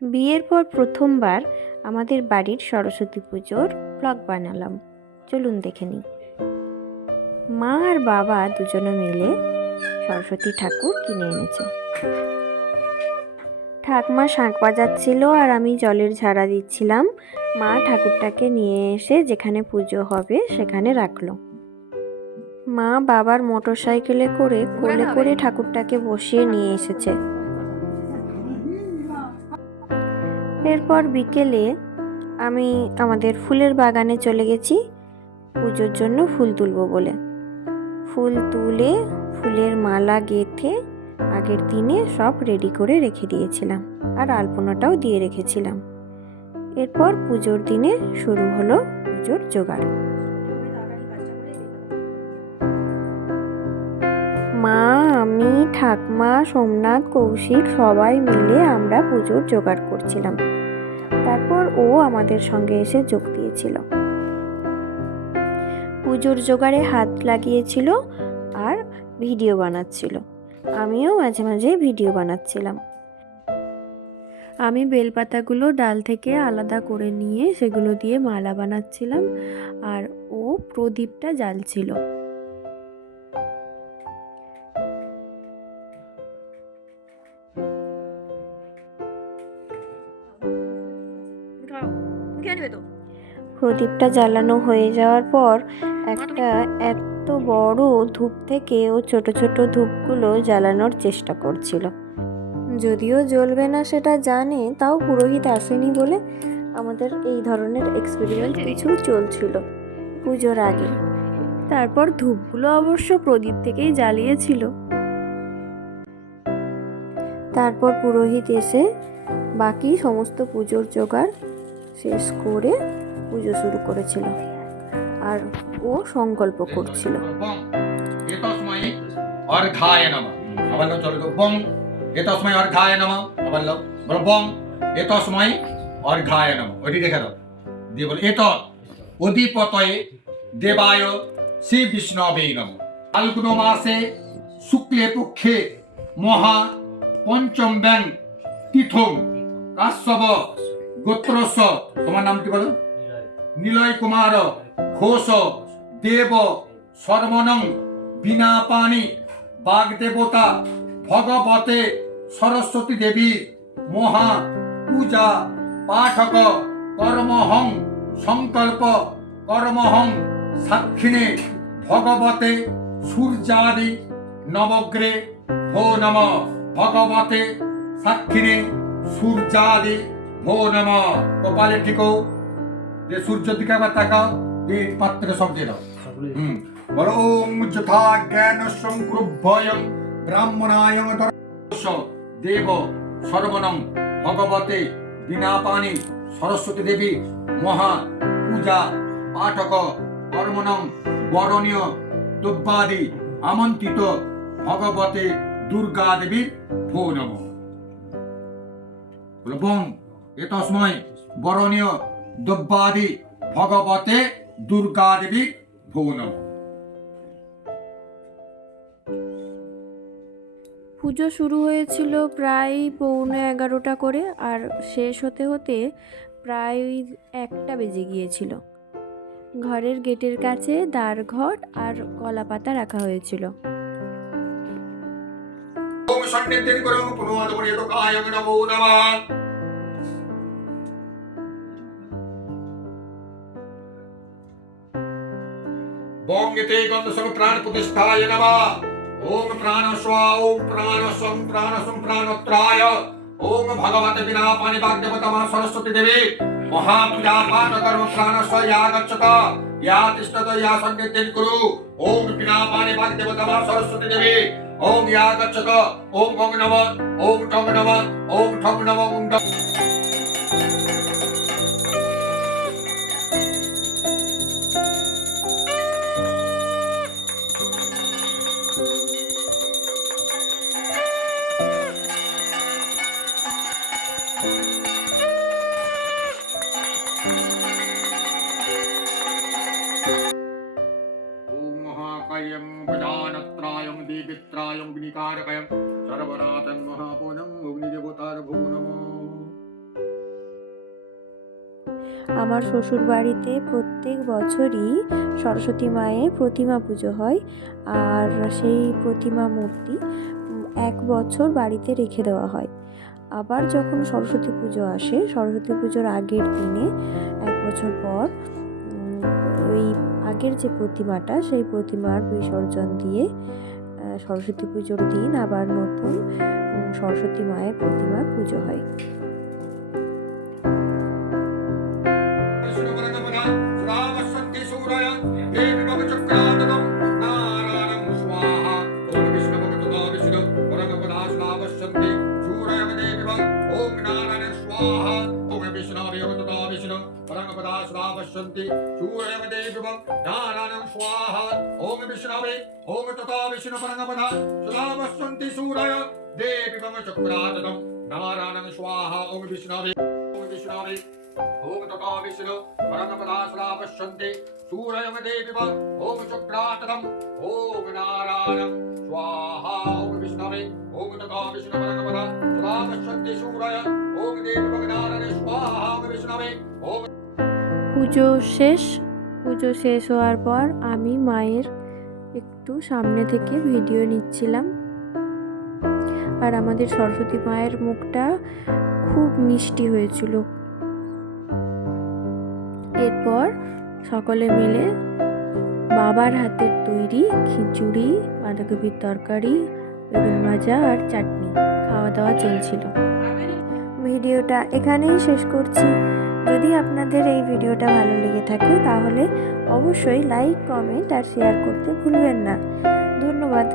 বিয়ের পর প্রথমবার আমাদের বাড়ির সরস্বতী পুজোর ব্লগ বানালাম, চলুন দেখে নিই। মা আর বাবা দুজনে মিলে সরস্বতী ঠাকুর কিনে এনেছে। ঠাকমা শাঁখ বাজাচ্ছিল আর আমি জলের ঝাড়া দিচ্ছিলাম। মা ঠাকুরটাকে নিয়ে এসে যেখানে পুজো হবে সেখানে রাখলো। মা বাবার মোটর সাইকেলে করে কোলে করে ঠাকুরটাকে বসিয়ে নিয়ে এসেছে। এরপর বিকেলে আমি আমাদের ফুলের বাগানে চলে গেছি পুজোর জন্য ফুল তুলব বলে। ফুল তুলে ফুলের মালা গেঁথে আগের দিনে সব রেডি করে রেখে দিয়েছিলাম আর আলপনাটাও দিয়ে রেখেছিলাম। এরপর পুজোর দিনে শুরু হলো পুজোর জোগাড়। মা, আমি, ঠাকমা, সোমনাথ, কৌশিক সবাই মিলে আমরা পুজোর জোগাড় করছিলাম। তারপর ও আমাদের সঙ্গে এসে যোগ দিয়েছিল। পুজোর জোগাড়ে হাত লাগিয়েছিল আর ভিডিও বানাচ্ছিল। আমিও মাঝে মাঝে ভিডিও বানাচ্ছিলাম। আমি বেলপাতাগুলো ডাল থেকে আলাদা করে নিয়ে সেগুলো দিয়ে মালা বানাচ্ছিলাম আর ও প্রদীপটা জ্বালছিল। প্রদীপটা জ্বালানো হয়ে যাওয়ার পর একটা এত বড় ধূপ থেকে ও ছোট ছোট ধূপগুলো জ্বালানোর চেষ্টা করছিল। যদিও জ্বলবে না সেটা জানে, তাও পুরোহিত আসেনি বলে আমাদের এই ধরনের এক্সপেরিমেন্ট কিছু চলছিল পুজোর আগে। তারপর ধূপগুলো অবশ্য প্রদীপ থেকেই জ্বালিয়েছিল। তারপর পুরোহিত এসে বাকি সমস্ত পুজোর জোগাড় শেষ করে পুজো শুরু করেছিল আর ও সংকল্প করছিল। দেবায় শ্রী বিষ্ণবে নমঃ। ফাল্গুন মাসে শুক্লে পক্ষে মহা পঞ্চম ব্যাং তীর্থং কাশ্যপ গোত্রস্য, তোমার নামটি বলো, নিলয় কুমার ঘোষ দেব শর্মণং বিনা পানি বাগদেবতা ভগবতে সরস্বতী দেবী মহা পূজা পাঠক কর্মহং সংকল্প কর্মহং সাক্ষিণে ভগবতে সূর্যাদি নবগ্রে ভো নম। ভগবতে সাক্ষিণে সূর্যাদি ভো নম। কপালে টিকো, যে সূর্যের দিকে আবার তাকাও, এই পাত্রে সব দিয়ে দাও। বলো ওম যথা জ্ঞান সংক্রুভ্যয়ং ব্রাহ্মণায়ং দেব সর্বণং ভগবতে বিনা পানি সরস্বতী দেবী মহা পূজা পাঠক কর্মণং বরণীয় দ্রব্যাদি আমন্ত্রিত ভগবতে দুর্গা দেবীর ভো নমঃ। বলো বং এতস্মৈ বরণীয় দ্রব্যাদি ভগবতে দুর্গা দেবীর ভো নমঃ। পুজো শুরু হয়েছিল প্রায় 11:45 করে আর শেষ হতে হতে প্রায় 1টা বেজে গিয়েছিল। ঘরের গেটের কাছে দ্বার ঘট আর কলা পাতা রাখা হয়েছিল। ওম সন্নিধিং করং পুনঃ পরিয়ত কায়ং নমো নমঃ। বং এতে গন্ধ সং প্রাণ প্রতিষ্ঠায় নমঃ। ওম প্রাণস্বা ওম প্রাণস্বং প্রাণসং প্রাণত্রায় ওম ভগবতে বিনা পানি বাগদেবতা মা সরস্বতী দেবী মহাপূজা পাঠ কর্ম প্রাণস্ব ইয়া গচ্ছত ইয়া তিষ্ঠত ইয়া সন্নিধিং কুরু। ওম বিনা পানি বাগদেবতা মা সরস্বতী দেবী ওম ইয়া গচ্ছত ওম গং নমঃ ওম ঠং নমঃ ওম ঠং নমঃ ওম ঠং। गजानत्रायं देवित्रायं विनिकारकयं सर्वनाथं महापूर्णं अग्निदेवतार भो नमः। আমার শ্বশুর বাড়িতে প্রত্যেক বছরই সরস্বতী মায়ের প্রতিমা পুজো হয়, আর সেই প্রতিমা মূর্তি 1 বছর বাড়িতে রেখে দেওয়া হয়। আবার যখন সরস্বতী পুজো আসে, সরস্বতী পুজোর আগের দিনে 1 বছর পর ওই আগের যে প্রতিমাটা, সেই প্রতিমার বিসর্জন দিয়ে সরস্বতী পুজোর দিন আবার নতুন সরস্বতী মায়ের প্রতিমার পুজো হয়। ओम तथा विष्णु परमपदा सदा पश्यन्ति सूरयं देवीव ओम चक्रातरम् ओम नारायणं स्वाहा ओम विष्णवे ओम तथा विष्णु परमपदा सदा पश्यन्ति सूरय ओम देवीव नारायणं स्वाहा ओम विष्णवे ओम। পুজো শেষ হওয়ার পর আমি মায়ের একটু সামনে থেকে ভিডিও নিচ্ছিলাম। আর আমাদের সরস্বতী মায়ের মুখটা খুব মিষ্টি হয়েছিল। এরপর সকলে মিলে বাবার হাতের তৈরি খিচুড়ি, বাঁধাকপির তরকারি, বেগুন ভাজা আর চাটনি খাওয়া দাওয়া চলছিল। ভিডিওটা এখানেই শেষ করছি। যদি আপনাদের এই ভিডিওটা ভালো লেগে থাকে তাহলে অবশ্যই লাইক, কমেন্ট আর শেয়ার করতে ভুলবেন না। ধন্যবাদ।